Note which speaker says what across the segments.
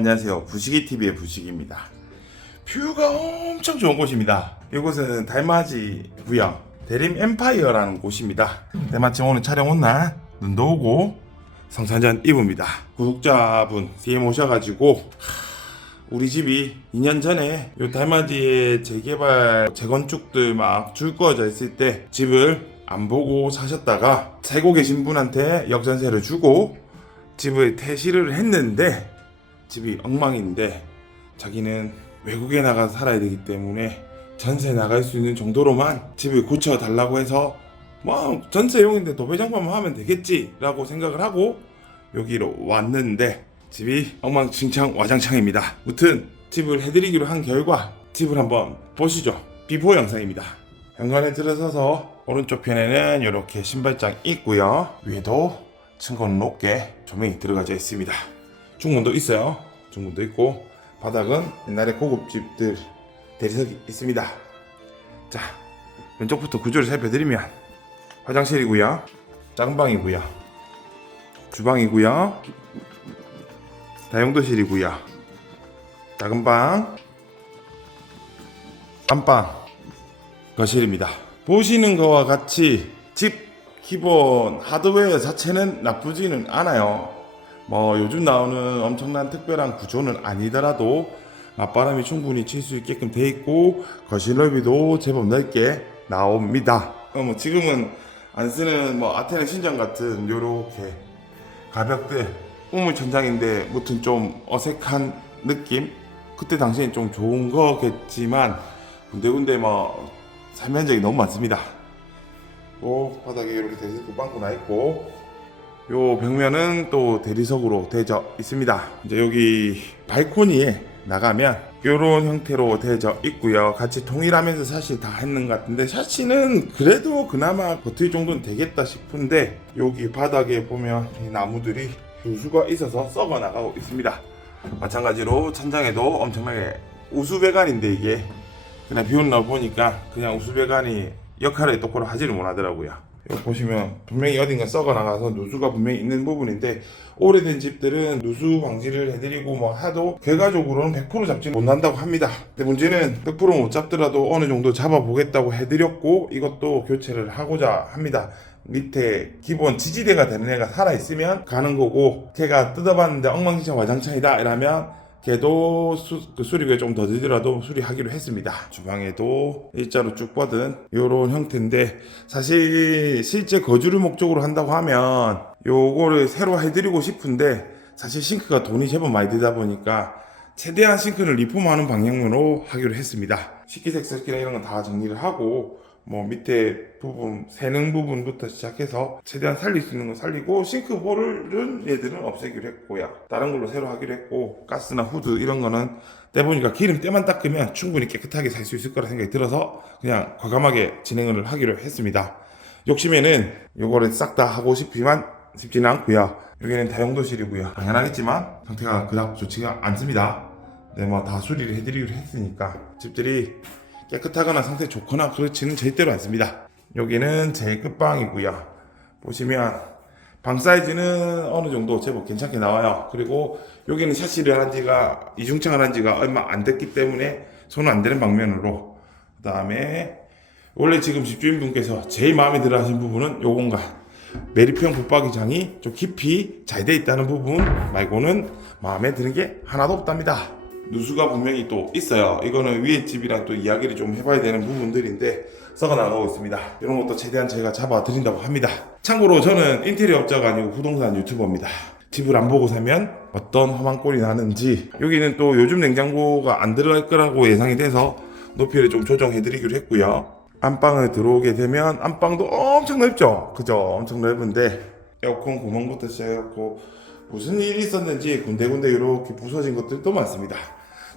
Speaker 1: 안녕하세요. 부시기TV의 부시기입니다. 뷰가 엄청 좋은 곳입니다. 이곳은 달맞이 구역 대림 엠파이어라는 곳입니다. 때마침 오늘 촬영 온 날 눈도 오고 성산전 이브입니다. 구독자분 DM 오셔가지고 하, 우리 집이 2년 전에 요 달맞이의 재개발 재건축들 막 줄 거져 있을 때 집을 안 보고 사셨다가 살고 계신 분한테 역전세를 주고 집을 퇴실을 했는데 집이 엉망인데 자기는 외국에 나가 살아야 되기 때문에 전세 나갈 수 있는 정도로만 집을 고쳐 달라고 해서 뭐 전세용인데 도배장만 하면 되겠지라고 생각을 하고 여기로 왔는데 집이 엉망진창 와장창입니다. 무튼 집을 해드리기로 한 결과 집을 한번 보시죠. 비포 영상입니다. 현관에 들어서서 오른쪽 편에는 이렇게 신발장 있고요. 위에도 층고는 높게 조명이 들어가져 있습니다. 중문도 있어요. 중문도 있고 바닥은 옛날에 고급집들 대리석이 있습니다. 자 왼쪽부터 구조를 살펴드리면 화장실이고요, 작은 방이고요, 주방이고요, 다용도실이고요, 작은 방, 안방, 거실입니다. 보시는 거와 같이 집 기본 하드웨어 자체는 나쁘지는 않아요. 뭐 요즘 나오는 엄청난 특별한 구조는 아니더라도 맞바람이 충분히 칠 수 있게끔 돼 있고 거실 넓이도 제법 넓게 나옵니다. 어, 뭐 지금은 안 쓰는 뭐 아테네 신전 같은 요렇게 가벽들 우물 천장인데 무튼 좀 어색한 느낌. 그때 당시엔 좀 좋은 거겠지만 군데군데 뭐 살면적이 너무 많습니다. 또 바닥에 이렇게 대리석 빵꾸 나 있고 요 벽면은 또 대리석으로 되어 있습니다. 이제 여기 발코니에 나가면 이런 형태로 되어 있고요. 같이 통일하면서 사실 다 했는 것 같은데 샤시는 그래도 그나마 버틸 정도는 되겠다 싶은데 여기 바닥에 보면 이 나무들이 누수가 있어서 썩어 나가고 있습니다. 마찬가지로 천장에도 엄청나게 우수배관인데 이게 그냥 비 오는 날 보니까 그냥 우수배관이 역할을 똑바로 하지를 못하더라고요. 여기 보시면 분명히 어딘가 썩어 나가서 누수가 분명히 있는 부분인데 오래된 집들은 누수 방지를 해드리고 뭐 하도 결과적으로는 100% 잡지 못한다고 합니다. 근데 문제는 100%못 잡더라도 어느 정도 잡아보겠다고 해드렸고 이것도 교체를 하고자 합니다. 밑에 기본 지지대가 되는 애가 살아있으면 가는 거고 걔가 뜯어봤는데 엉망진창 와장창이다 이러면 걔도 수, 그 수리가 좀 더 들더라도 수리하기로 했습니다. 주방에도 일자로 쭉 뻗은 요런 형태인데 사실 실제 거주를 목적으로 한다고 하면 요거를 새로 해드리고 싶은데 사실 싱크가 돈이 제법 많이 들다 보니까 최대한 싱크를 리폼하는 방향으로 하기로 했습니다. 식기세척기나 이런 건 다 정리를 하고 뭐 밑에 부분 세능 부분부터 시작해서 최대한 살릴 수 있는 거 살리고 싱크볼은 얘들은 없애기로 했고요. 다른 걸로 새로 하기로 했고 가스나 후드 이런 거는 떼보니까 기름 때만 닦으면 충분히 깨끗하게 살 수 있을 거라 생각이 들어서 그냥 과감하게 진행을 하기로 했습니다. 욕심에는 요거를 싹 다 하고 싶지만 쉽지는 않고요. 여기는 다용도실이고요. 당연하겠지만 상태가 그닥 좋지가 않습니다. 네, 뭐 다 수리를 해드리기로 했으니까 집들이 깨끗하거나 상태 좋거나 그렇지는 절대로 않습니다. 여기는 제일 끝방이고요. 보시면 방 사이즈는 어느 정도 제법 괜찮게 나와요. 그리고 여기는 샤시를 한 지가 이중창을 한 지가 얼마 안 됐기 때문에 손은 안 되는 방면으로 그 다음에 원래 지금 집주인분께서 제일 마음에 들어 하신 부분은 요 공간 메리평 붙박이장이 좀 깊이 잘 돼 있다는 부분 말고는 마음에 드는 게 하나도 없답니다. 누수가 분명히 또 있어요. 이거는 위에 집이랑 또 이야기를 좀 해봐야 되는 부분들인데 썩어 나가고 있습니다. 이런 것도 최대한 제가 잡아 드린다고 합니다. 참고로 저는 인테리어 업자가 아니고 부동산 유튜버입니다. 집을 안 보고 사면 어떤 험한 꼴이 나는지 여기는 또 요즘 냉장고가 안 들어갈 거라고 예상이 돼서 높이를 좀 조정해 드리기로 했고요. 안방을 들어오게 되면 안방도 엄청 넓죠? 그죠? 엄청 넓은데 에어컨 구멍부터 시작해갖고 무슨 일이 있었는지 군데군데 이렇게 부서진 것들도 많습니다.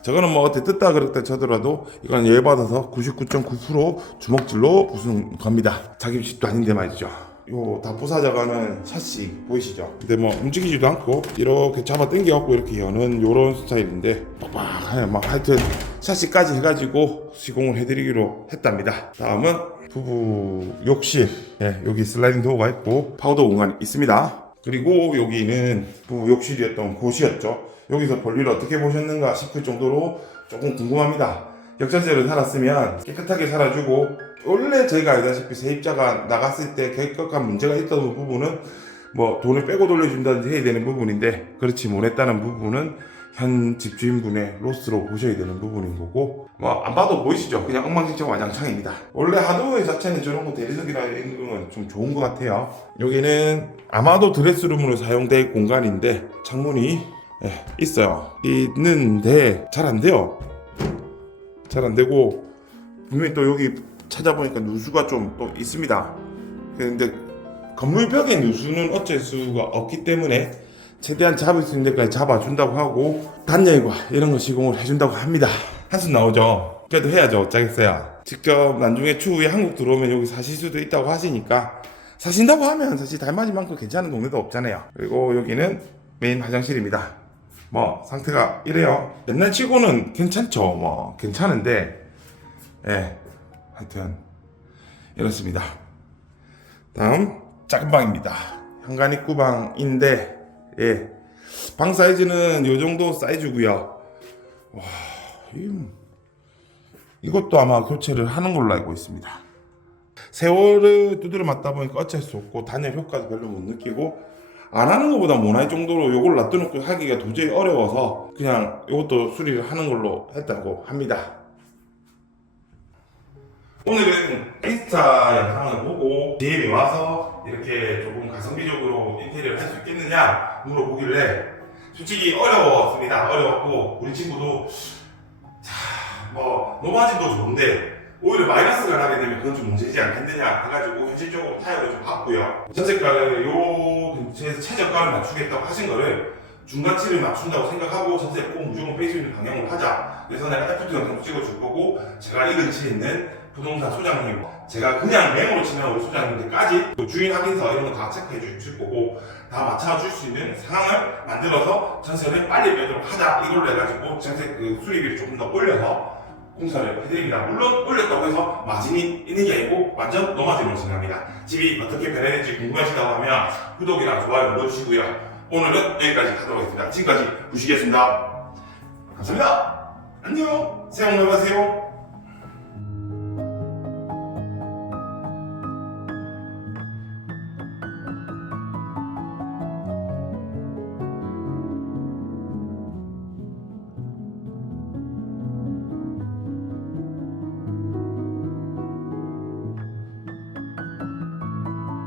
Speaker 1: 저거는 뭐 어떻게 뜯다 그랬다 쳐더라도 이건 열받아서 99.9% 주먹질로 부순 겁니다. 자기 집도 아닌데 말이죠. 요다 부사져가는 샷시 보이시죠? 근데 뭐 움직이지도 않고 이렇게 잡아 당겨갖고 이렇게 여는 요런 스타일인데 빡빡해 막 하여튼 샷시까지 해가지고 시공을 해드리기로 했답니다. 다음은 부부 욕실 예, 여기 슬라이딩 도어가 있고 파우더 공간이 있습니다. 그리고 여기는 부욕실이었던 곳이었죠. 여기서 볼일을 어떻게 보셨는가 싶을 정도로 조금 궁금합니다. 역전세를 살았으면 깨끗하게 살아주고 원래 저희가 알다시피 세입자가 나갔을 때 객격한 문제가 있던 부분은 뭐 돈을 빼고 돌려준다든지 해야 되는 부분인데 그렇지 못했다는 부분은 현 집주인분의 로스로 보셔야 되는 부분인 거고 뭐 안 봐도 보이시죠? 그냥 엉망진창 와장창입니다. 원래 하드웨어 자체는 저런 거 대리석이라 이런 건좀 좋은 것 같아요. 여기는 아마도 드레스룸으로 사용될 공간인데 창문이 예, 있어요. 있는데 잘 안 돼요. 잘 안 되고 분명히 또 여기 찾아보니까 누수가 좀 또 있습니다. 근데 건물 벽에 누수는 어쩔 수가 없기 때문에 최대한 잡을 수 있는 데까지 잡아준다고 하고 단열과 이런 거 시공을 해준다고 합니다. 한숨 나오죠. 그래도 해야죠. 어쩌겠어요. 직접 나중에 추후에 한국 들어오면 여기 사실 수도 있다고 하시니까 사신다고 하면 사실 달맞이만큼 괜찮은 동네도 없잖아요. 그리고 여기는 메인 화장실입니다. 뭐 상태가 이래요. 옛날 치고는 괜찮죠. 뭐 괜찮은데 예 하여튼 이렇습니다. 다음 작은 방입니다. 현관 입구 방인데 예. 방 사이즈는 요 정도 사이즈고요. 와, 이, 이것도 아마 교체를 하는 걸로 알고 있습니다. 세월을 두드려 맞다 보니까 어쩔 수 없고 단열 효과도 별로 못 느끼고 안 하는 것보다 못할 정도로 요걸 놔둬놓고 하기가 도저히 어려워서 그냥 이것도 수리를 하는 걸로 했다고 합니다. 오늘은 인스타 영상을 보고 DM이 와서 이렇게 조금 가성비적으로 인테리어를 할 수 있겠느냐 물어보길래 솔직히 어려웠습니다. 어려웠고 우리 친구도 자, 뭐 노마진도 좋은데 오히려 마이너스가 나게 되면 그건 좀 문제지 않겠느냐 해가지고 현실적으로 타협을 좀 봤고요. 전세가를 요 근처에서 최저가를 맞추겠다고 하신 거를 중간치를 맞춘다고 생각하고 전세 꼭 무조건 빼수 있는 방향으로 하자. 그래서 내가 FT 영상 찍어줄 거고 제가 이 근처에 있는 부동산 소장님 제가 그냥 메모로 치면 우리 소장님들까지 또 주인 확인서 이런 거 다 체크해 주실 거고 다 맞춰줄 수 있는 상황을 만들어서 전세를 빨리 빼도록 하자 이걸로 해가지고 전세 그 수리비를 조금 더 올려서 공사를 해드립니다. 물론 올렸다고 해서 마진이 있는 게 아니고 완전 노마진으로 진행합니다. 집이 어떻게 변해질지 궁금하시다고 하면 구독이랑 좋아요 눌러주시고요. 오늘은 여기까지 하도록 하겠습니다. 지금까지 부시겠습니다. 감사합니다. 안녕. 새해 복 많이 받으세요.